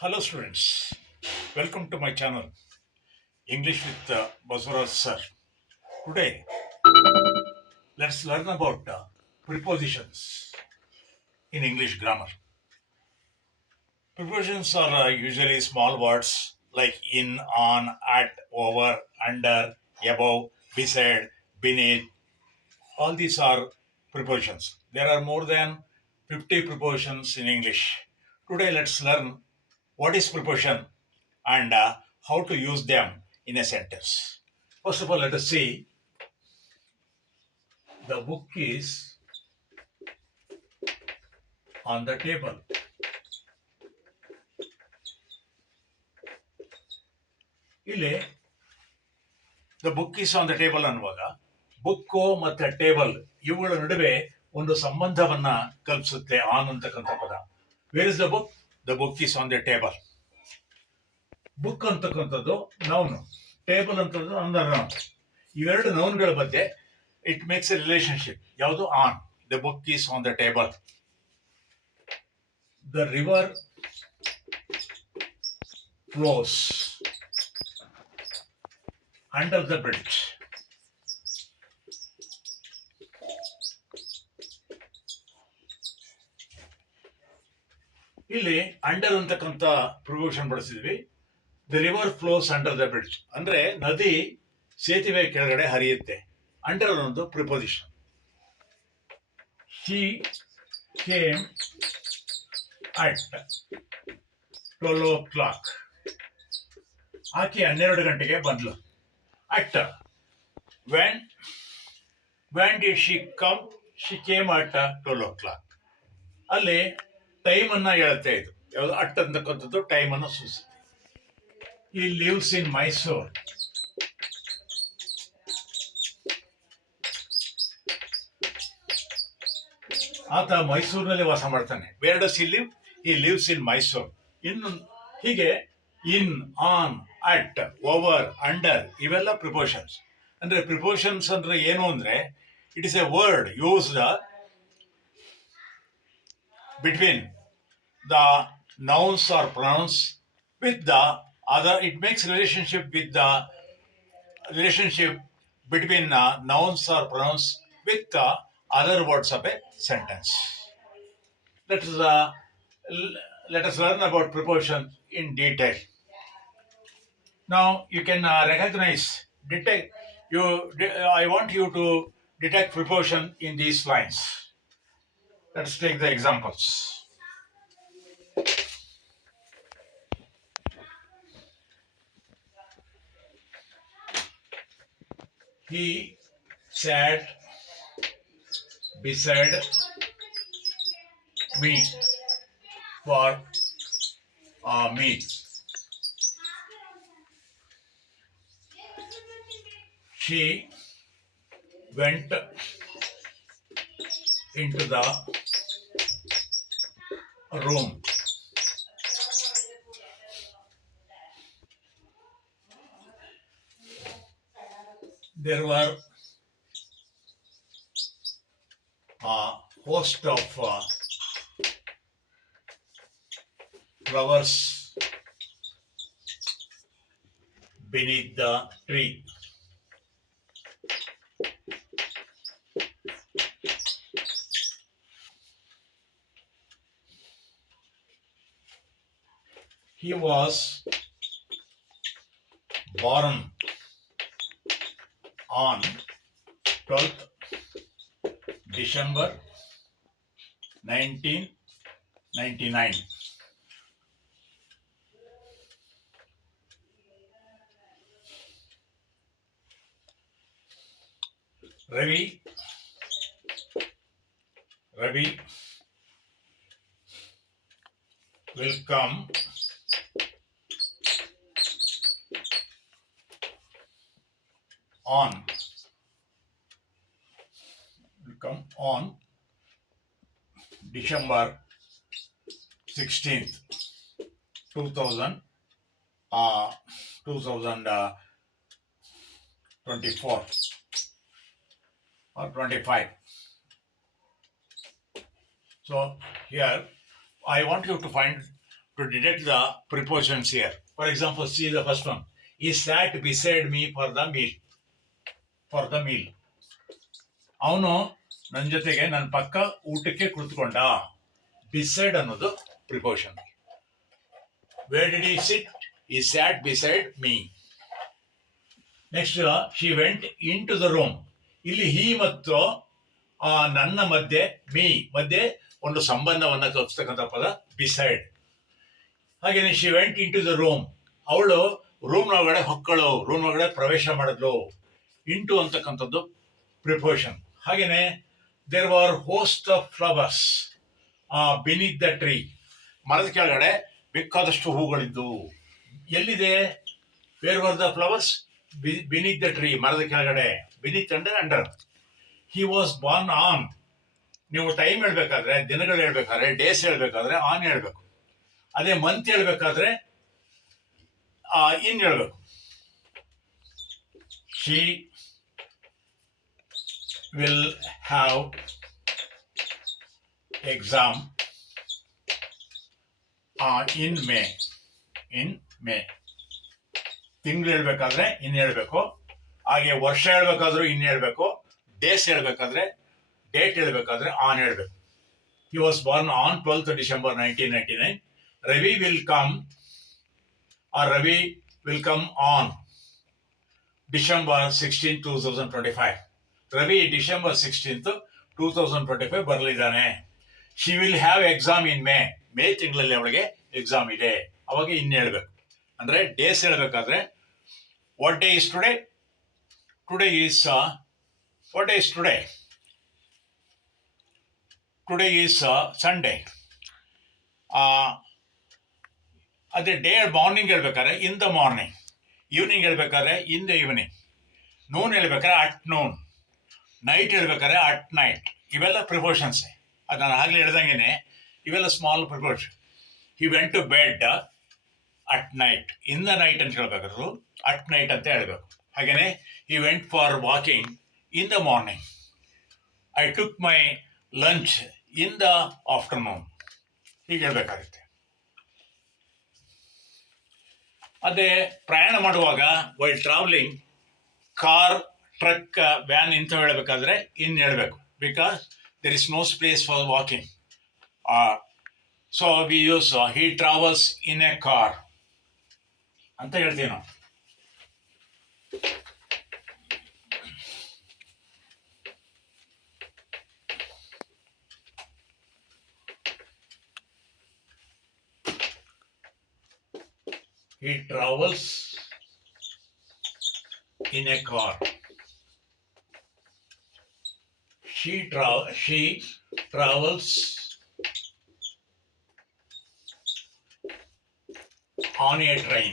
Hello, students. Welcome to my channel, English with Basuraj sir. Today, let's learn about prepositions in English grammar. Prepositions are usually small words like in, on, at, over, under, above, beside, beneath. All these are prepositions. There are more than 50 prepositions in English. Today, let's learn what is preposition and how to use them in a sentence. First of all, let us see the book is on the table. ಇಲ್ಲಿ the book is on the table ಅನ್ನುವಾಗ ಬುಕ್ಕು ಮತ್ತೆ ಟೇಬಲ್ ಇವುಗಳ ನಡುವೆ ಒಂದು ಸಂಬಂಧವನ್ನ ಕಲ್ಪಿಸುತ್ತೆ ಆನ್ ಅಂತಕ್ಕಂಥ ಪದ. Where is the book? The book is on the table. Book ಅಂತಕ್ಕಂಥದ್ದು ನೌನ್, ಟೇಬಲ್ ಅಂತದ್ದು ಅಂದರ್ ನೌನ್. ಇವೆರಡು ನೌನ್ಗಳ ಮಧ್ಯೆ ಇಟ್ ಮೇಕ್ಸ್ ಎ ರಿಲೇಶನ್ಶಿಪ್. ಯಾವುದು? On. The book is on the table. The river flows under the bridge. ಇಲ್ಲಿ ಅಂಡರ್ ಅಂತಕ್ಕಂಥ ಪ್ರಿಪೋಸಿಷನ್ ಬಳಸಿದ್ವಿ. The river flows under the bridge ಅಂದ್ರೆ ನದಿ ಸೇತುವೆ ಕೆಳಗಡೆ ಹರಿಯುತ್ತೆ. ಅಂಡರ್ ಅನ್ನೋದು ಪ್ರಿಪೋಸಿಷನ್. ಶಿ ಕೇಮ್ ಅಟ್ 12 o'clock. ಆಕೆ 12 ಗಂಟೆಗೆ ಬಂದ್ಲು. At when did she come? She came at 12 o'clock. ಅಲ್ಲಿ ಟೈಮ್ ಅನ್ನ ಹೇಳುತ್ತೆ. ಇದು ಯಾವುದು? ಅಟ್ ಅಂತಕ್ಕಂಥದ್ದು ಟೈಮ್ ಅನ್ನು ಸೂಚಿಸುತ್ತೆ. ಈ ಲಿವ್ಸ್ ಇನ್ ಮೈಸೂರ್. ಆತ ಮೈಸೂರಿನಲ್ಲಿ ವಾಸ ಮಾಡ್ತಾನೆ. Where does he live? He lives in Mysore. ಇನ್ನು ಹೀಗೆ in, on, at, over, under ಇವೆಲ್ಲ ಪ್ರಿಪೋಷನ್ಸ್. ಅಂದ್ರೆ ಪ್ರಿಪೋಷನ್ಸ್ ಅಂದ್ರೆ ಏನು ಅಂದ್ರೆ it is a word used between the nouns or pronouns with the other. It makes relationship with the relationship between nouns or pronouns with the other words of a sentence. Let us let us learn about preposition in detail. Now you can recognize, detect. I want you to detect preposition in these lines. Let's take the examples. He sat beside me for a meal. She went into the room. There were a host of flowers beneath the tree. He was born on 12th December 1999. Ravi will come on December 16th, 2024 or 25. So here I want you to find to detect the prepositions here. For example, see the first one. He sat beside me for the meal. For the meal. ಅವನು ನನ್ನ ಜೊತೆಗೆ ನನ್ನ ಪಕ್ಕ ಊಟಕ್ಕೆ ಕುಳಿತುಕೊಂಡ. Beside ಅನ್ನೋದು preposition. Where did he sit? He sat beside me. Next she went into the room. ಇಲ್ಲಿ ಹಿ ಮತ್ತು ನನ್ನ ಮಧ್ಯೆ ಮಧ್ಯೆ ಒಂದು ಸಂಬಂಧವನ್ನ ತೋರಿಸ್ತಕ್ಕಂಥ ಪದ ಬಿಸೈಡ್. ಹಾಗೇನೆ she went into the room. ಅವಳು ರೂಮ್ ಒಳಗಡೆ ಹೊಕ್ಕಳು, ರೂಮ್ ಒಳಗಡೆ ಪ್ರವೇಶ ಮಾಡಿದ್ಲು. ಇಂಟು ಅಂತಕ್ಕಂಥದ್ದು ಪ್ರಿಪೋಷನ್. ಹಾಗೇನೆ there were host of flowers beneath the tree. ಮರದ ಕೆಳಗಡೆ ಬೇಕಾದಷ್ಟು ಹೂಗಳಿದ್ದು. ಎಲ್ಲಿದೆ? Where were the flowers? Beneath the tree, ಮರದ ಕೆಳಗಡೆ. ಬಿನಿತ್ ಅಂದ್ರೆ under. He was born on. ನೀವು ಟೈಮ್ ಹೇಳ್ಬೇಕಾದ್ರೆ, ದಿನಗಳು ಹೇಳ್ಬೇಕಾದ್ರೆ, ಡೇಸ್ ಹೇಳ್ಬೇಕಾದ್ರೆ ಆನ್ ಹೇಳ್ಬೇಕು. ಅದೇ ಮಂತ್ ಹೇಳ್ಬೇಕಾದ್ರೆ ಇನ್ ಹೇಳ್ಬೇಕು. She will have exam in May. In May. ತಿಂಗಳು ಹೇಳ್ಬೇಕಾದ್ರೆ ಇನ್ ಹೇಳ್ಬೇಕು. ಹಾಗೆ ವರ್ಷ ಹೇಳ್ಬೇಕಾದ್ರೂ ಇನ್ ಹೇಳ್ಬೇಕು. ಡೇಸ್ ಹೇಳ್ಬೇಕಾದ್ರೆ, ಡೇಟ್ ಹೇಳ್ಬೇಕಾದ್ರೆ ಆನ್ ಹೇಳ್ಬೇಕು. ಹಿ was born on 12th December 1999. Ravi will come on December 16th, 2025. Ravi December 16th 2025 ಬರಲಿದ್ದಾನೆ. She will have exam in May. May ತಿಂಗಳಲ್ಲಿ ಅವಳಿಗೆ ಎಕ್ಸಾಮ್ ಇದೆ. ಅವಾಗ ಇನ್ನು ಹೇಳ್ಬೇಕು. ಅಂದ್ರೆ ಡೇಸ್ ಹೇಳ್ಬೇಕಾದ್ರೆ what day is today? Today is what day is today? Today is Sunday. ಅದೇ ಡೇ ಮಾರ್ನಿಂಗ್ ಹೇಳ್ಬೇಕಾದ್ರೆ ಇನ್ ದ ಮಾರ್ನಿಂಗ್. ಈವ್ನಿಂಗ್ ಹೇಳ್ಬೇಕಾದ್ರೆ ಇನ್ ದ ಈವ್ನಿಂಗ್. ನೂನ್ ಹೇಳ್ಬೇಕಾದ್ರೆ ಅಟ್ ನೂನ್. ನೈಟ್ ಹೇಳ್ಬೇಕಾದ್ರೆ ಅಟ್ ನೈಟ್. ಇವೆಲ್ಲ ಪ್ರಿಪೋಷನ್ಸ್. ಅದು ನಾನು ಆಗಲೇ ಹೇಳ್ದಂಗೆ ಇವೆಲ್ಲ small preposition. He went to bed at night. In the night ಅಂತ ಹೇಳ್ಬೇಕಾದ್ರು ಅಟ್ ನೈಟ್ ಅಂತ ಹೇಳ್ಬೇಕು. ಹಾಗೇನೆ he went for walking in the morning. I took my lunch in the afternoon. ಹೀಗೆ ಹೇಳ್ಬೇಕಾಗುತ್ತೆ. ಅದೇ ಪ್ರಯಾಣ ಮಾಡುವಾಗ while travelling, car, truck, van ಇಂಥವು ಹೇಳ್ಬೇಕಾದ್ರೆ ಇನ್ ಹೇಳ್ಬೇಕು. Because there is no space for walking. So we use he travels in a car ಅಂತ ಹೇಳ್ತೀವಿ ನಾವು. He travels in a car. She travels on a train.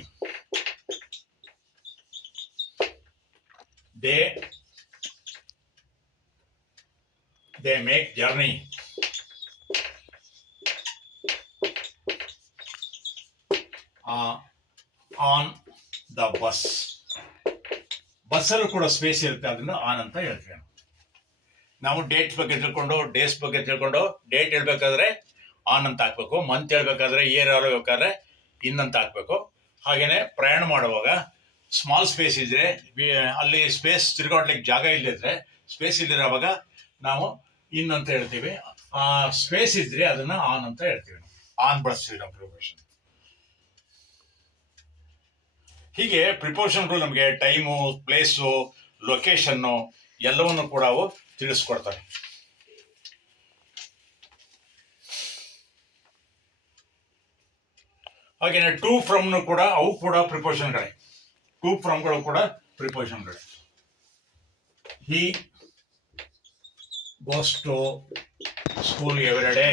They make journey on the bus. ಬಸ್ಸಲ್ಲೂ ಕೂಡ space ಇರುತ್ತೆ, ಅದನ್ನ ಆನ್ ಅಂತ ಹೇಳ್ತೀವಿ ನಾವು. ಡೇಟ್ಸ್ ಬಗ್ಗೆ ತಿಳ್ಕೊಂಡು, ಡೇಸ್ ಬಗ್ಗೆ ತಿಳ್ಕೊಂಡು, ಡೇಟ್ ಹೇಳ್ಬೇಕಾದ್ರೆ ಆನ್ ಅಂತ ಹಾಕ್ಬೇಕು. ಮಂತ್ ಹೇಳ್ಬೇಕಾದ್ರೆ, ಇಯರ್ ಹೇಳ್ಬೇಕಾದ್ರೆ ಇನ್ ಅಂತ ಹಾಕ್ಬೇಕು. ಹಾಗೇನೆ ಪ್ರಯಾಣ ಮಾಡುವಾಗ ಸ್ಮಾಲ್ ಸ್ಪೇಸ್ ಇದ್ರೆ, ಅಲ್ಲಿ ಸ್ಪೇಸ್ ತಿರ್ಗಾಡ್ಲಿಕ್ಕೆ ಜಾಗ ಇಲ್ಲದಿದ್ರೆ, ಸ್ಪೇಸ್ ಇಲ್ಲಿರೋವಾಗ ನಾವು ಇನ್ ಅಂತ ಹೇಳ್ತೀವಿ. ಸ್ಪೇಸ್ ಇದ್ರೆ ಅದನ್ನ ಆನ್ ಅಂತ ಹೇಳ್ತೀವಿ. ಆನ್ ಬಳಸ್ತೀವಿ ನಾವು ಪ್ರಿಪೋಷನ್. ಹೀಗೆ ಪ್ರಿಪೋಷನ್ಗಳು ನಮಗೆ ಟೈಮು, ಪ್ಲೇಸು, ಲೊಕೇಶನ್ನು ಎಲ್ಲವನ್ನು ಕೂಡ ಅವು ತಿಳಿಸ್ಕೊಡ್ತಾರೆ. ಹಾಗೇನೆ ಟು ಫ್ರಮ್ನು ಕೂಡ, ಅವು ಕೂಡ ಪ್ರಿಪೋಷನ್ಗಳೇ. ಟು ಫ್ರಮ್ಗಳು ಕೂಡ ಪ್ರಿಪೋಷನ್ಗಳೇ. He goes to school every day.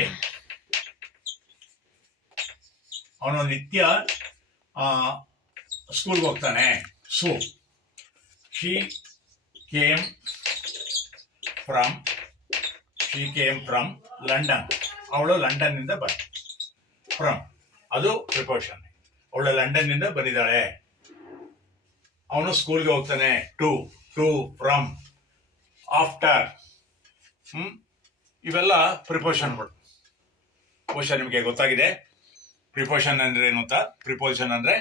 ಅವನು ನಿತ್ಯ ಸ್ಕೂಲ್ಗೆ ಹೋಗ್ತಾನೆ. So she came from London. ಅವಳು ಲಂಡನ್ನಿಂದ ಫ್ರಮ್ ಅದು ಪ್ರಿಪೋಷನ್. ಅವಳು ಲಂಡನ್ನಿಂದ ಬಂದಿದ್ದಾಳೆ. ಅವನು ಸ್ಕೂಲ್ಗೆ ಹೋಗ್ತಾನೆ. ಟು ಫ್ರಮ್, ಆಫ್ಟರ್, ಇವೆಲ್ಲ ಪ್ರಿಪೋಷನ್ಗಳು. ಬಹುಶಃ ನಿಮಗೆ ಗೊತ್ತಾಗಿದೆ. ಪ್ರಿಪೋಸಿಷನ್ ಅಂದರೆ ಏನು ಅಂತ? ಪ್ರಿಪೋಸಿಷನ್ ಅಂದರೆ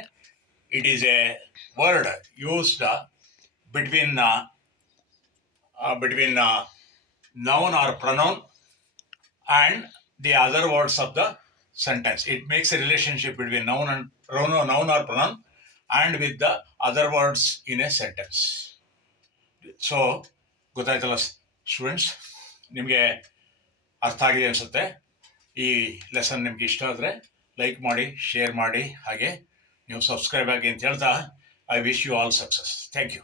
it is A word used between noun or pronoun and the other words of the sentence. It makes a relationship between noun or pronoun and with the other words in a sentence. So ಗೊತ್ತಾಯ್ತಲ್ಲ ಸ್ಟೂಡೆಂಟ್ಸ್, ನಿಮಗೆ ಅರ್ಥ ಆಗಿದೆ ಅನಿಸುತ್ತೆ. ಈ ಲೆಸನ್ ನಿಮ್ಗೆ ಇಷ್ಟ ಆದರೆ ಲೈಕ್ ಮಾಡಿ, ಶೇರ್ ಮಾಡಿ, ಹಾಗೆ ನೀವು ಸಬ್ಸ್ಕ್ರೈಬ್ ಆಗಿ ಅಂತ ಹೇಳ್ತಾ I wish you all success. Thank you.